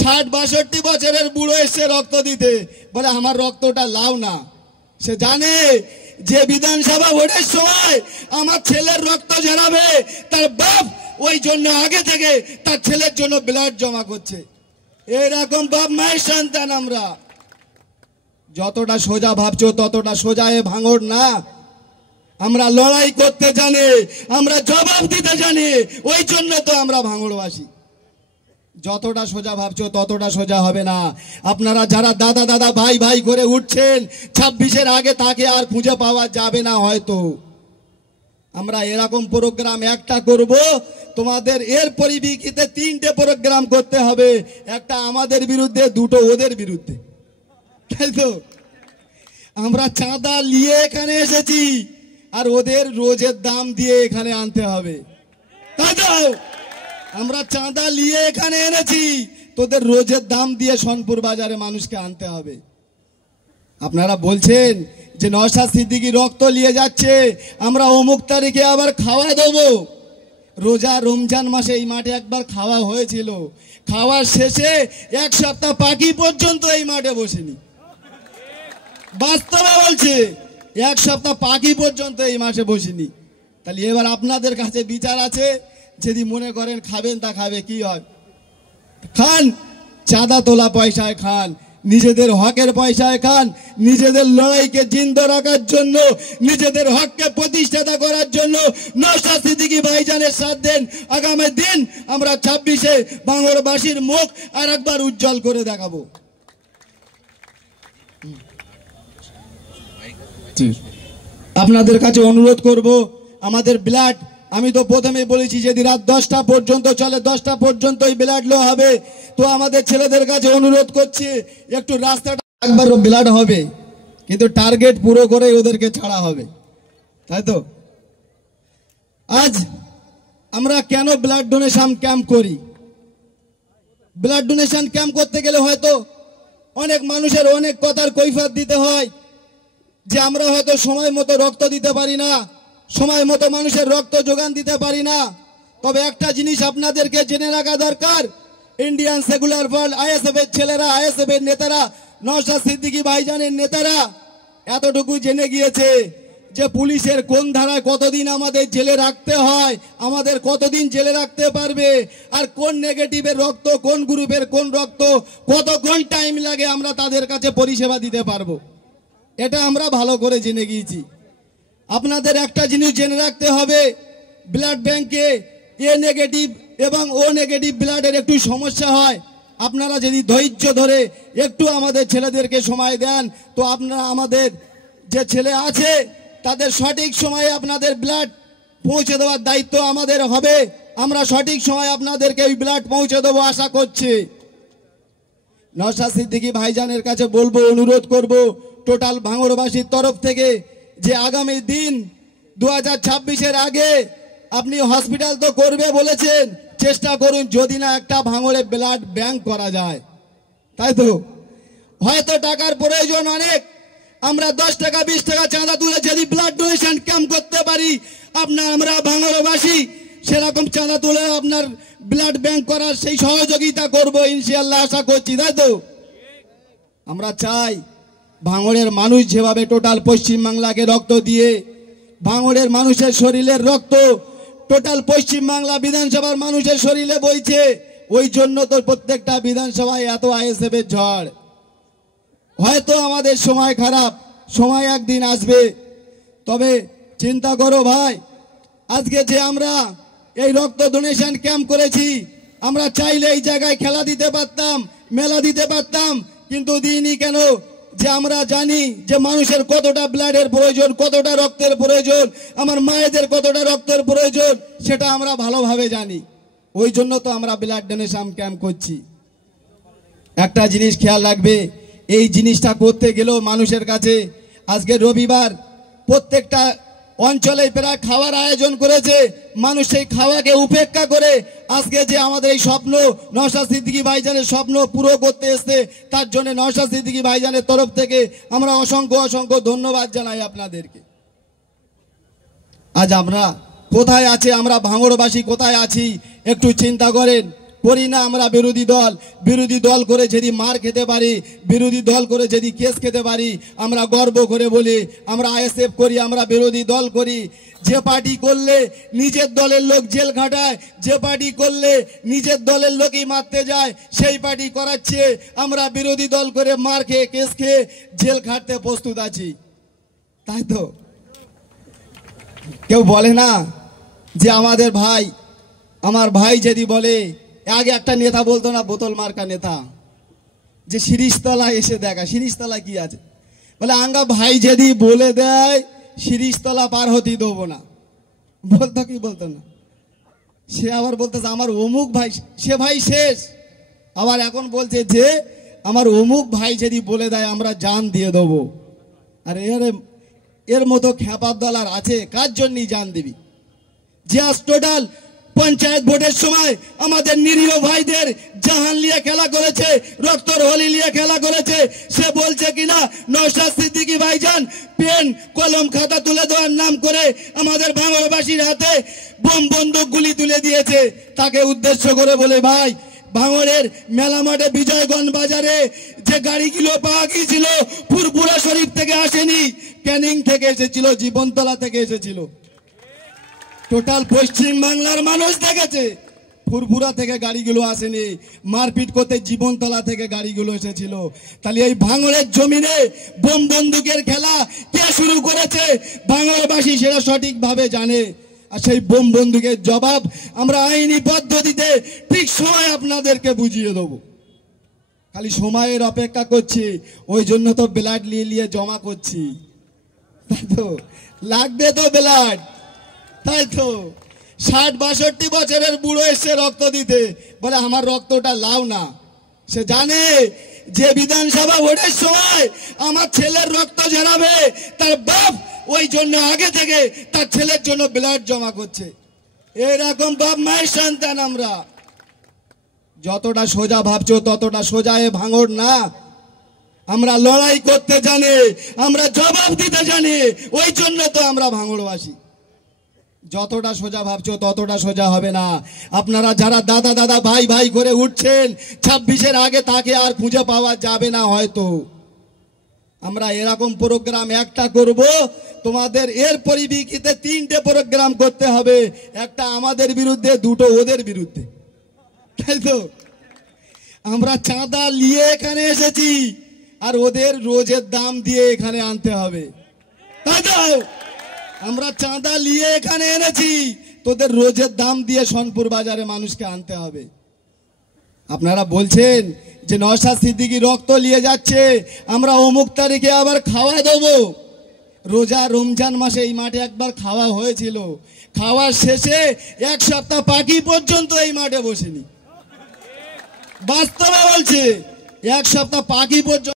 60-62 বছরের বুড়ো এসে রক্ত দিতে, বলে আমার রক্তটা লাও না। সে জানে যে বিধানসভা ভোটের সময় আমার ছেলের রক্ত ঝরাবে, তার বাপ ওই জন্য আগে থেকে তার ছেলের জন্য ব্লাড জমা করছে। এরকম বাপ মায়ের সন্তান আমরা। যতটা সোজা ভাবছো ততটা সোজা এ ভাঙড় না। আমরা লড়াই করতে জানি, আমরা জবাব দিতে জানি, ওই জন্য তো আমরা ভাঙড়বাসী। যতটা সোজা ভাবছো ততটা সোজা হবে না। আপনারা যারা দাদা দাদা ভাই ভাই করে উঠছেন, 26-এর আগে তাকে আর খুঁজে পাওয়া যাবে না হয়তো। আমরা এরকম প্রোগ্রাম একটা করব, তোমাদের এর পরিপ্রেক্ষিতে 3টে প্রোগ্রাম করতে হবে, একটা আমাদের বিরুদ্ধে, 2টো ওদের বিরুদ্ধে, তাই তো? আমরা চাঁদা নিয়ে এখানে এসেছি, আর ওদের রোজের দাম দিয়ে এখানে আনতে হবে, তাই তো? আমরা চাঁদা নিয়ে এখানে এনেছি, তোদের রোজের দাম দিয়ে সোনপুর বাজারে মানুষকে আনতে হবে। আপনারা বলছেন যে নওশাদ সিদ্দিকী রক্ত নিয়ে যাচ্ছে, আমরা অমুক তারিখে আবার খাওয়া দেবো। রোজা রমজান মাসে এই মাঠে একবার খাওয়া হয়েছিল, খাওয়ার শেষে 1 সপ্তাহ পাখি পর্যন্ত এই মাঠে বসেনি। বাস্তবে বলছে, 1 সপ্তাহ পাখি পর্যন্ত এই মাঠে বসেনি। তাহলে এবার আপনাদের কাছে বিচার আছে, যদি মনে করেন খাবেন তা খাবে, কি হয় খান, চাঁদা তোলা পয়সায় খান, নিজেদের হকের পয়সায় খান, নিজেদের লড়াইকে জিন্দা রাখার জন্য, নিজেদের হককে প্রতিষ্ঠাতা করার জন্য নওশাদ সিদ্দিকী ভাইজানের সাথ দেন। আগামী দিন আমরা 26-এ ভাঙড়বাসীর মুখ আর একবার উজ্জ্বল করে দেখাবো। আপনাদের কাছে অনুরোধ করব, আমাদের ব্লাড, আমি তো প্রথমেই বলেছি যদি রাত 10টা পর্যন্ত চলে, 10টা পর্যন্তই ব্লাড লো হবে। তো আমাদের ছেলেদের কাছে অনুরোধ করছি, একটু রাস্তাটা একবার ব্লাড হবে, কিন্তু টার্গেট পুরো করে ওদেরকে ছাড়া হবে, তাই তো? আজ আমরা কেন ব্লাড ডোনেশন ক্যাম্প করি? ব্লাড ডোনেশন ক্যাম্প করতে গেলে হয়তো অনেক মানুষের অনেক কথার কৈফিয়ত দিতে হয়, যে আমরা হয়তো সময় মতো রক্ত দিতে পারি না, সময় মতো মানুষের রক্ত যোগান দিতে পারি না। তবে একটা জিনিস আপনাদেরকে জেনে রাখা দরকার, ইন্ডিয়ান সেকুলার ফ্রন্ট, আইএসএফ এর ছেলেরা, আইএসএফ এর নেতারা, নওশাদ সিদ্দিকী ভাইজানের নেতারা এতটুকু জেনে গিয়েছে যে পুলিশের কোন ধারায় কতদিন আমাদের জেলে রাখতে হয়, আমাদের কতদিন জেলে রাখতে পারবে, আর কোন নেগেটিভের রক্ত, কোন গ্রুপের কোন রক্ত, কতক্ষণ টাইম লাগে আমরা তাদের কাছে পরিষেবা দিতে পারবো, এটা আমরা ভালো করে জেনে গিয়েছি। আপনাদের একটা জিনিস জেনে রাখতে হবে, ব্লাড ব্যাংকে এ নেগেটিভ এবং ও নেগেটিভ ব্লাডের একটু সমস্যা হয়। আপনারা যদি ধৈর্য ধরে একটু আমাদের ছেলেদেরকে সময় দেন, তো আপনারা, আমাদের যে ছেলে আছে তাদের সঠিক সময়ে আপনাদের ব্লাড পৌঁছে দেওয়ার দায়িত্ব আমাদের হবে। আমরা সঠিক সময় আপনাদেরকে ওই ব্লাড পৌঁছে দেবো আশা করছি। নওশাদ সিদ্দিকী ভাইজানের কাছে বলবো, অনুরোধ করব টোটাল ভাঙড়বাসীর তরফ থেকে, যে আগামী দিন 2026-এর আগে আপনি হসপিটাল তো করবে বলেছেন, চেষ্টা করুন যদি না একটা ভাঙড়ে ব্লাড ব্যাংক করা যায়, তাই তো? হয়তো টাকার প্রয়োজন অনেক, আমরা 10 টাকা 20 টাকা চাঁদা তুলে যদি ব্লাড ডোনেশন ক্যাম্প করতে পারি, আমরা ভাঙড়বাসী সেরকম চাঁদা তুলে আপনার ব্লাড ব্যাংক করার সেই সহযোগিতা করব ইনশাআল্লাহ, আশা করছি, তাই তো? আমরা চাই ভাঙড়ের মানুষ যেভাবে টোটাল পশ্চিমবাংলাকে রক্ত দিয়ে, ভাঙড়ের মানুষের শরীরের রক্ত টোটাল পশ্চিমবাংলা বিধানসভার মানুষের শরীরে বইছে, ওই জন্য তো প্রত্যেকটা বিধানসভায় এত আইএসএফ এর ঝড়। হয়তো আমাদের সময় খারাপ, সময় একদিন আসবে, তবে চিন্তা করো ভাই, আজকে যে আমরা এই রক্ত ডোনেশন ক্যাম্প করেছি, আমরা চাইলে এই জায়গায় খেলা দিতে পারতাম, মেলা দিতে পারতাম, কিন্তু দিইনি কেন? যে আমরা জানি যে মানুষের কতটা ব্লাডের প্রয়োজন, কতটা রক্তের প্রয়োজন, আমার মায়েদের কতটা রক্তের প্রয়োজন, সেটা আমরা ভালোভাবে জানি। ওই জন্য তো আমরা ব্লাড ডোনেশন ক্যাম্প করছি। একটা জিনিস খেয়াল রাখবে, এই জিনিসটা করতে গেলেও মানুষের কাছে, আজকে রবিবার প্রত্যেকটা অঞ্চলে প্রায় খাওয়ার আয়োজন করেছে, মানুষ সেই খাওয়াকে উপেক্ষা করে আজকে যে আমাদের এই স্বপ্ন, নওশাদ সিদ্দিকী ভাইজানের স্বপ্ন পুরো করতে এসছে, তার জন্য নওশাদ সিদ্দিকী ভাইজানের তরফ থেকে আমরা অসংখ্য অসংখ্য ধন্যবাদ জানাই আপনাদেরকে। আজ আমরা কোথায় আছে, আমরা ভাঙড়বাসী কোথায় আছি একটু চিন্তা করেন। করি না আমরা বিরোধী দল করে যদি মার খেতে পারি, বিরোধী দল করে যদি কেস খেতে পারি, আমরা গর্ব করে বলি আমরা আইএসএফ করি, আমরা বিরোধী দল করি। যে পার্টি করলে নিজের দলের লোক জেল খাটায়, যে পার্টি করলে নিজের দলের লোকই মারতে যায়, সেই পার্টি করাচ্ছে। আমরা বিরোধী দল করে মার খেয়ে কেস খেয়ে জেল খাটতে প্রস্তুত আছি, তাই তো? কেউ বলে না যে আমাদের ভাই, আমার ভাই যদি বলে, আগে একটা নেতা বলতো না, বোতল মার্কা নেতা, যে শিরিষতলা এসে দেখা, শিরিষতলা কি আছে, বলে আঙ্গা ভাই যদি বলে দেয় শিরিষতলা পার হতে দেবো না, বলতো কি বলতো না? সে আবার বলতেছে আমার অমুক ভাই, সে ভাই শেষ। আবার এখন বলছে যে আমার অমুক ভাই যদি বলে দেয় আমরা জান দিয়ে দেবো। আর এর মতো খ্যাপার দল আর আছে? কার জন্যই জান দিবি? যে আজ টোটাল পঞ্চায়েত ভোটের সময় আমাদের নিরীহ ভাইদের জাহান নিয়ে খেলা করেছে, রক্তর হোলি নিয়ে খেলা করেছে, সে বলছে কিনা নওশাদ সিদ্দিকী ভাইজান পেন কলম খাতা তুলে দেওয়ার নাম করে আমাদের ভাঙড়বাসীর হাতে বোম বন্দুক গুলি তুলে দিয়েছে। তাকে উদ্দেশ্য করে বলে, ভাই ভাঙড়ের মেলা মাঠে বিজয়গঞ্জ বাজারে যে গাড়িগুলো পাওয়া গিয়েছিল ফুরফুরা শরীফ থেকে আসেনি, ক্যানিং থেকে এসেছিল, জীবনতলা থেকে এসেছিল। টোটাল পশ্চিম বাংলার মানুষ দেখেছে, ফুরফুরা থেকে গাড়িগুলো আসেনি, মারপিট করতে জীবনতলা থেকে গাড়িগুলো এসেছিল। তাহলে এই ভাঙড়ের জমিনে বোম বন্দুকের খেলা কে শুরু করেছে? ভাঙড়বাসী সেটা সঠিকভাবে জানে। আর সেই বোম বন্দুকের জবাব আমরা আইনি পদ্ধতিতে ঠিক সময় আপনাদেরকে বুঝিয়ে দেবো। খালি সময়ের অপেক্ষা করছি, ওই জন্য তো ব্লাড নিয়ে জমা করছি, তাই তো? লাগবে তো ব্লাড, তাই তো? 60-62 বছরের বুড়ো এসে রক্ত দিতে, বলে আমার রক্তটা লাও না। সে জানে যে বিধানসভা ভোটের সময় আমার ছেলের রক্ত ঝরাবে, তার বাপ ওই জন্য আগে থেকে তার ছেলের জন্য ব্লাড জমা করছে। এরকম বাপ মায়ের সন্তান আমরা। যতটা সোজা ভাবছো ততটা সোজা এ ভাঙড় না। আমরা লড়াই করতে জানি, আমরা জবাব দিতে জানি, ওই জন্য তো আমরা ভাঙড়বাসী। যতটা সোজা ভাবছো ততটা সোজা হবে না। আপনারা যারা দাদা দাদা ভাই ভাই করে উঠছেন, 26-এর আগে তাকে আর খুঁজে পাওয়া যাবে না হয়তো। আমরা এরকম প্রোগ্রাম একটা করব, তোমাদের এর পরিপ্রেক্ষিতে 3টে প্রোগ্রাম করতে হবে, একটা আমাদের বিরুদ্ধে, 2টো ওদের বিরুদ্ধে, তাই তো? আমরা চাঁদা নিয়ে এখানে এসেছি, আর ওদের রোজের দাম দিয়ে এখানে আনতে হবে, তাই তো? আমরা চাঁদা নিয়ে এখানে এনেছি, তোদের রোজের দাম দিয়ে সোনপুর বাজারে মানুষকে আনতে হবে। আপনারা বলছেন যে নওশাদ সিদ্দিকী রক্ত নিয়ে যাচ্ছে, আমরা অমুক তারিখে আবার খাওয়া দেবো। রোজা রমজান মাসে এই মাঠে একবার খাওয়া হয়েছিল, খাওয়ার শেষে 1 সপ্তাহ পাখি পর্যন্ত এই মাঠে বসেনি। বাস্তবে বলছে, 1 সপ্তাহ পাখি পর্যন্ত